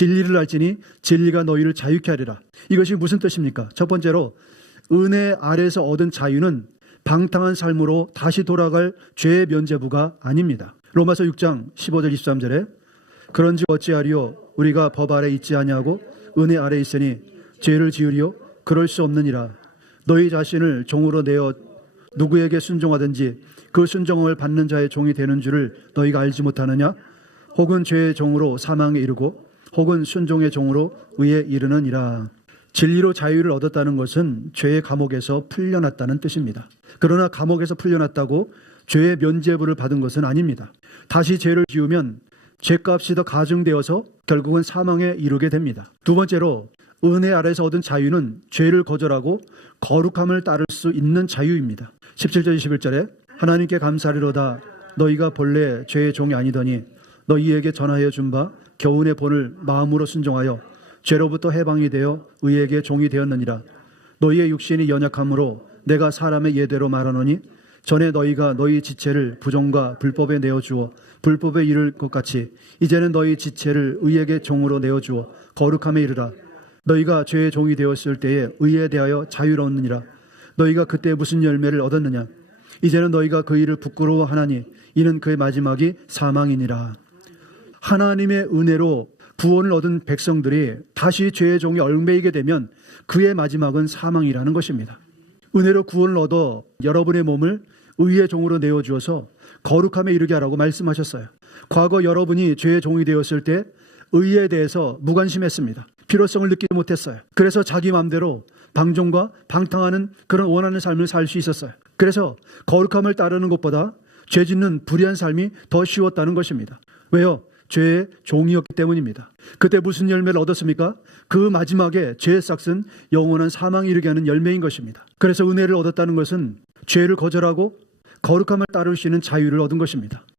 진리를 알지니 진리가 너희를 자유케 하리라. 이것이 무슨 뜻입니까? 첫 번째로 은혜 아래에서 얻은 자유는 방탕한 삶으로 다시 돌아갈 죄의 면제부가 아닙니다. 로마서 6장 15절 23절에 그런지 어찌하리요 우리가 법 아래 있지 아니하고 은혜 아래 있으니 죄를 지으리요 그럴 수 없느니라 너희 자신을 종으로 내어 누구에게 순종하든지 그 순종을 받는 자의 종이 되는 줄을 너희가 알지 못하느냐 혹은 죄의 종으로 사망에 이르고 혹은 순종의 종으로 의에 이르느니라 진리로 자유를 얻었다는 것은 죄의 감옥에서 풀려났다는 뜻입니다. 그러나 감옥에서 풀려났다고 죄의 면죄부를 받은 것은 아닙니다. 다시 죄를 지으면 죄값이 더 가중되어서 결국은 사망에 이르게 됩니다. 두 번째로 은혜 아래서 얻은 자유는 죄를 거절하고 거룩함을 따를 수 있는 자유입니다. 17절 21절에 하나님께 감사리로다 너희가 본래 죄의 종이 아니더니 너희에게 전하여 준 바 교훈의 본을 마음으로 순종하여 죄로부터 해방이 되어 의에게 종이 되었느니라. 너희의 육신이 연약함으로 내가 사람의 예대로 말하노니 전에 너희가 너희 지체를 부정과 불법에 내어 주어 불법에 이를 것 같이 이제는 너희 지체를 의에게 종으로 내어 주어 거룩함에 이르라. 너희가 죄의 종이 되었을 때에 의에 대하여 자유로웠느니라. 너희가 그때 무슨 열매를 얻었느냐? 이제는 너희가 그 일을 부끄러워하나니 이는 그의 마지막이 사망이니라 하나님의 은혜로 구원을 얻은 백성들이 다시 죄의 종이 얽매이게 되면 그의 마지막은 사망이라는 것입니다. 은혜로 구원을 얻어 여러분의 몸을 의의 종으로 내어 주어서 거룩함에 이르게 하라고 말씀하셨어요. 과거 여러분이 죄의 종이 되었을 때 의에 대해서 무관심했습니다. 필요성을 느끼지 못했어요. 그래서 자기 마음대로 방종과 방탕하는 그런 원하는 삶을 살 수 있었어요. 그래서 거룩함을 따르는 것보다 죄 짓는 불의한 삶이 더 쉬웠다는 것입니다. 왜요? 죄의 종이었기 때문입니다. 그때 무슨 열매를 얻었습니까? 그 마지막에 죄의 싹은 영원한 사망에 이르게 하는 열매인 것입니다. 그래서 은혜를 얻었다는 것은 죄를 거절하고 거룩함을 따를 수 있는 자유를 얻은 것입니다.